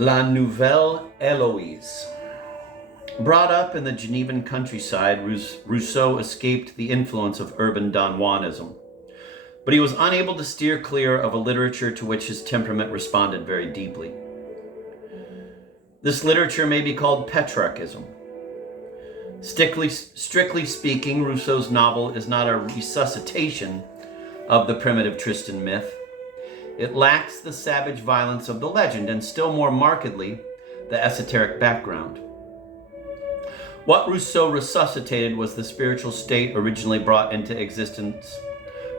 La Nouvelle Héloïse. Brought up in the Genevan countryside, Rousseau escaped the influence of urban Don Juanism, but he was unable to steer clear of a literature to which his temperament responded very deeply. This literature may be called Petrarchism. Strictly speaking, Rousseau's novel is not a resuscitation of the primitive Tristan myth. It lacks the savage violence of the legend, and still more markedly, the esoteric background. What Rousseau resuscitated was the spiritual state originally brought into existence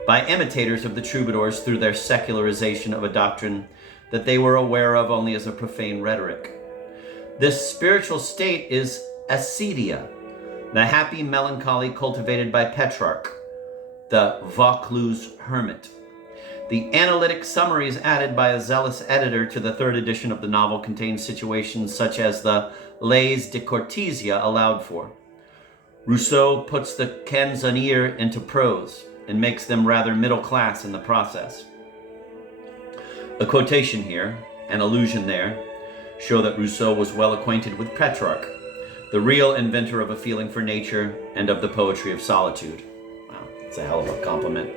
by imitators of the troubadours through their secularization of a doctrine that they were aware of only as a profane rhetoric. This spiritual state is acedia, the happy melancholy cultivated by Petrarch, the Vaucluse hermit. The analytic summaries added by a zealous editor to the third edition of the novel contain situations such as the Lays de Cortesia allowed for. Rousseau puts the canzoniere into prose and makes them rather middle class in the process. A quotation here, an allusion there, show that Rousseau was well acquainted with Petrarch, the real inventor of a feeling for nature and of the poetry of solitude. Wow, that's a hell of a compliment.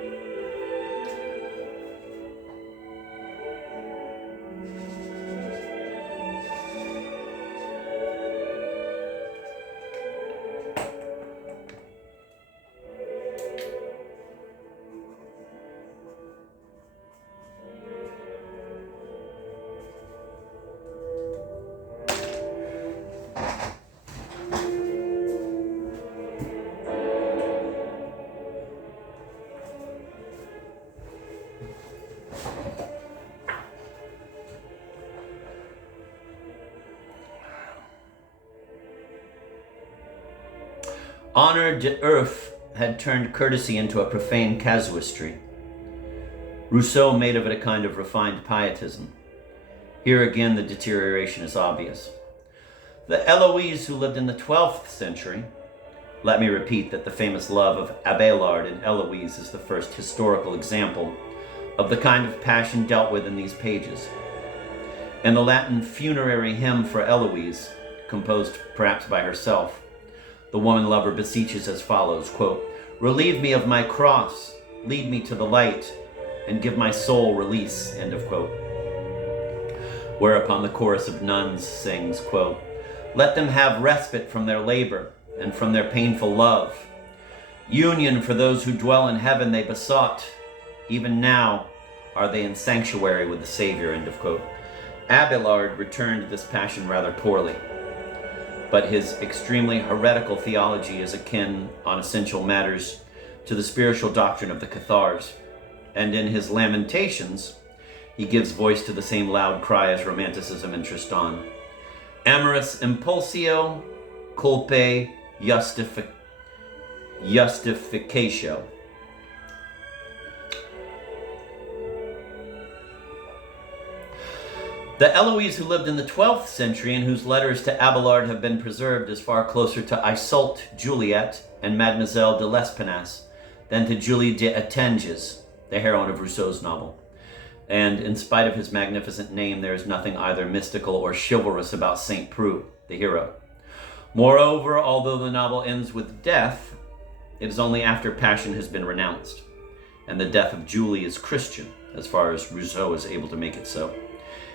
Honor d'oeuvre had turned courtesy into a profane casuistry. Rousseau made of it a kind of refined pietism. Here again the deterioration is obvious. The Héloïse who lived in the 12th century, let me repeat that the famous love of Abélard and Héloïse is the first historical example of the kind of passion dealt with in these pages. In the Latin funerary hymn for Héloïse, composed perhaps by herself, the woman lover beseeches as follows, quote, "Relieve me of my cross, lead me to the light, and give my soul release," end of quote. Whereupon the chorus of nuns sings, quote, "Let them have respite from their labor and from their painful love. Union for those who dwell in heaven they besought. Even now are they in sanctuary with the Savior," end of quote. Abélard returned this passion rather poorly, but his extremely heretical theology is akin on essential matters to the spiritual doctrine of the Cathars, and in his Lamentations, he gives voice to the same loud cry as Romanticism and Tristan. Amoris impulsio, culpae justificatio. The Héloïse who lived in the 12th century and whose letters to Abélard have been preserved is far closer to Iseult Juliet and Mademoiselle de Lespinasse than to Julie de Étainges, the heroine of Rousseau's novel. And in spite of his magnificent name, there is nothing either mystical or chivalrous about Saint Preux, the hero. Moreover, although the novel ends with death, it is only after passion has been renounced, and the death of Julie is Christian, as far as Rousseau is able to make it so.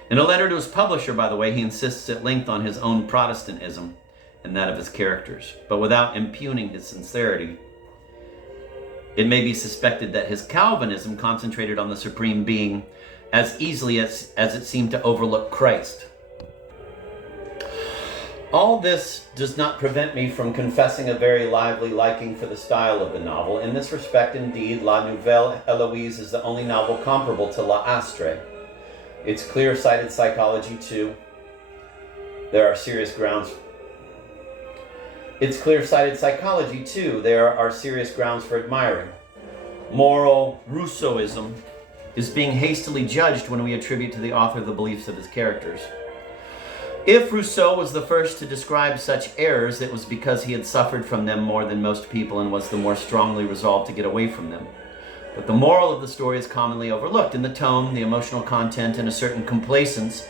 In a letter to his publisher, by the way, he insists at length on his own Protestantism and that of his characters, but without impugning his sincerity. It may be suspected that his Calvinism concentrated on the Supreme Being as easily as it seemed to overlook Christ. All this does not prevent me from confessing a very lively liking for the style of the novel. In this respect, indeed, La Nouvelle Héloïse is the only novel comparable to L'Astre. Its clear-sighted psychology, too. There are serious grounds for admiring. Moral Rousseauism is being hastily judged when we attribute to the author the beliefs of his characters. If Rousseau was the first to describe such errors, it was because he had suffered from them more than most people and was the more strongly resolved to get away from them. But the moral of the story is commonly overlooked in the tone, the emotional content, and a certain complacence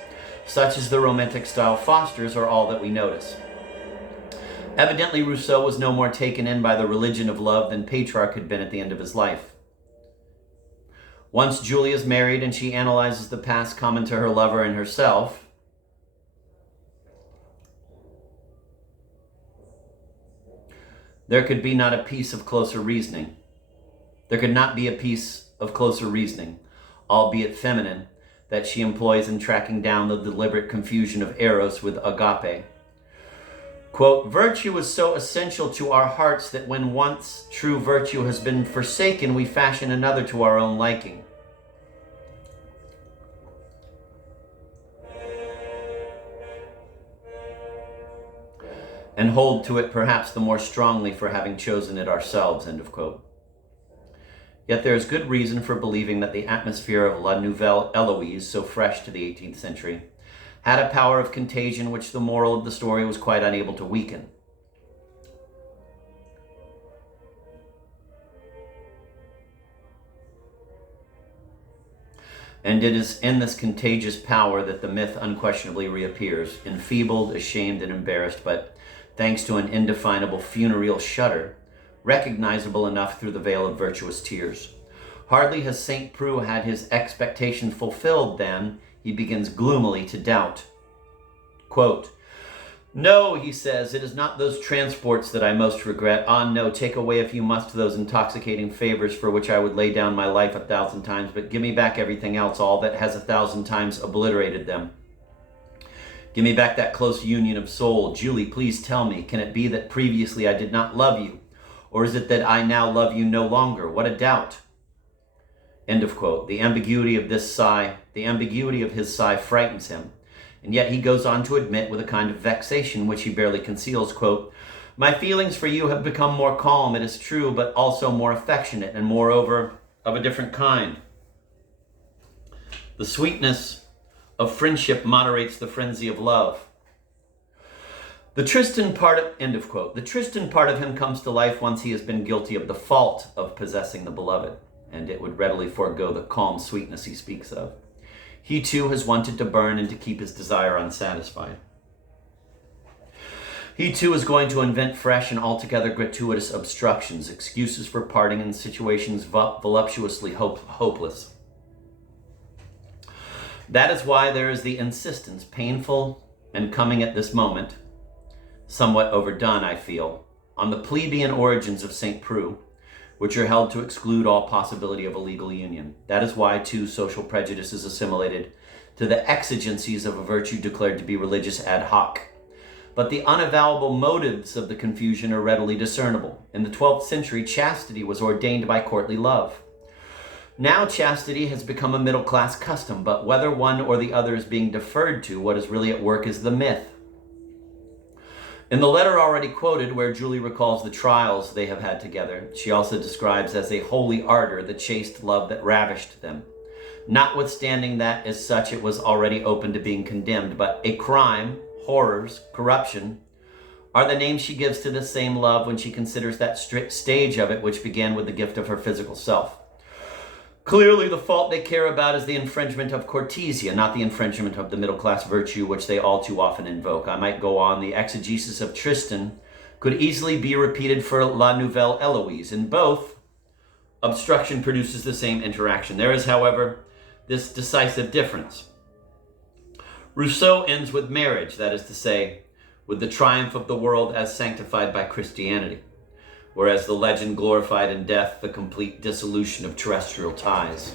such as the Romantic style fosters, are all that we notice. Evidently, Rousseau was no more taken in by the religion of love than Petrarch had been at the end of his life. Once Julie is married and she analyzes the past common to her lover and herself, there could be not a piece of closer reasoning. There could not be a piece of closer reasoning, albeit feminine, that she employs in tracking down the deliberate confusion of eros with agape. Quote, virtue is so essential to our hearts that when once true virtue has been forsaken, we fashion another to our own liking. And hold to it perhaps the more strongly for having chosen it ourselves, end of quote. Yet there is good reason for believing that the atmosphere of La Nouvelle Eloise, so fresh to the 18th century, had a power of contagion which the moral of the story was quite unable to weaken. And it is in this contagious power that the myth unquestionably reappears, enfeebled, ashamed, and embarrassed, but thanks to an indefinable funereal shudder, recognizable enough through the veil of virtuous tears. Hardly has St. Preux had his expectation fulfilled than he begins gloomily to doubt. Quote, no, he says, it is not those transports that I most regret. Ah, no, take away if you must those intoxicating favors for which I would lay down my life 1,000 times, but give me back everything else, all that has 1,000 times obliterated them. Give me back that close union of soul. Julie, please tell me, can it be that previously I did not love you? Or is it that I now love you no longer? What a doubt. End of quote. The ambiguity of his sigh frightens him. And yet he goes on to admit with a kind of vexation which he barely conceals, quote, my feelings for you have become more calm, it is true, but also more affectionate and moreover of a different kind. The sweetness of friendship moderates the frenzy of love. The Tristan part, end of quote. The Tristan part of him comes to life once he has been guilty of the fault of possessing the beloved, and it would readily forego the calm sweetness he speaks of. He too has wanted to burn and to keep his desire unsatisfied. He too is going to invent fresh and altogether gratuitous obstructions, excuses for parting in situations voluptuously hopeless. That is why there is the insistence, painful and coming at this moment, somewhat overdone, I feel, on the plebeian origins of St. Preux, which are held to exclude all possibility of a legal union. That is why, too, social prejudice is assimilated to the exigencies of a virtue declared to be religious ad hoc. But the unavowable motives of the confusion are readily discernible. In the 12th century, chastity was ordained by courtly love. Now chastity has become a middle-class custom, but whether one or the other is being deferred to, what is really at work is the myth. In the letter already quoted, where Julie recalls the trials they have had together, she also describes as a holy ardor the chaste love that ravished them. Notwithstanding that as such it was already open to being condemned, but a crime, horrors, corruption, are the names she gives to this same love when she considers that stage of it which began with the gift of her physical self. Clearly, the fault they care about is the infringement of courtesia, not the infringement of the middle-class virtue which they all too often invoke. I might go on. The exegesis of Tristan could easily be repeated for La Nouvelle Eloise. In both, obstruction produces the same interaction. There is, however, this decisive difference. Rousseau ends with marriage, that is to say, with the triumph of the world as sanctified by Christianity, whereas the legend glorified in death the complete dissolution of terrestrial ties.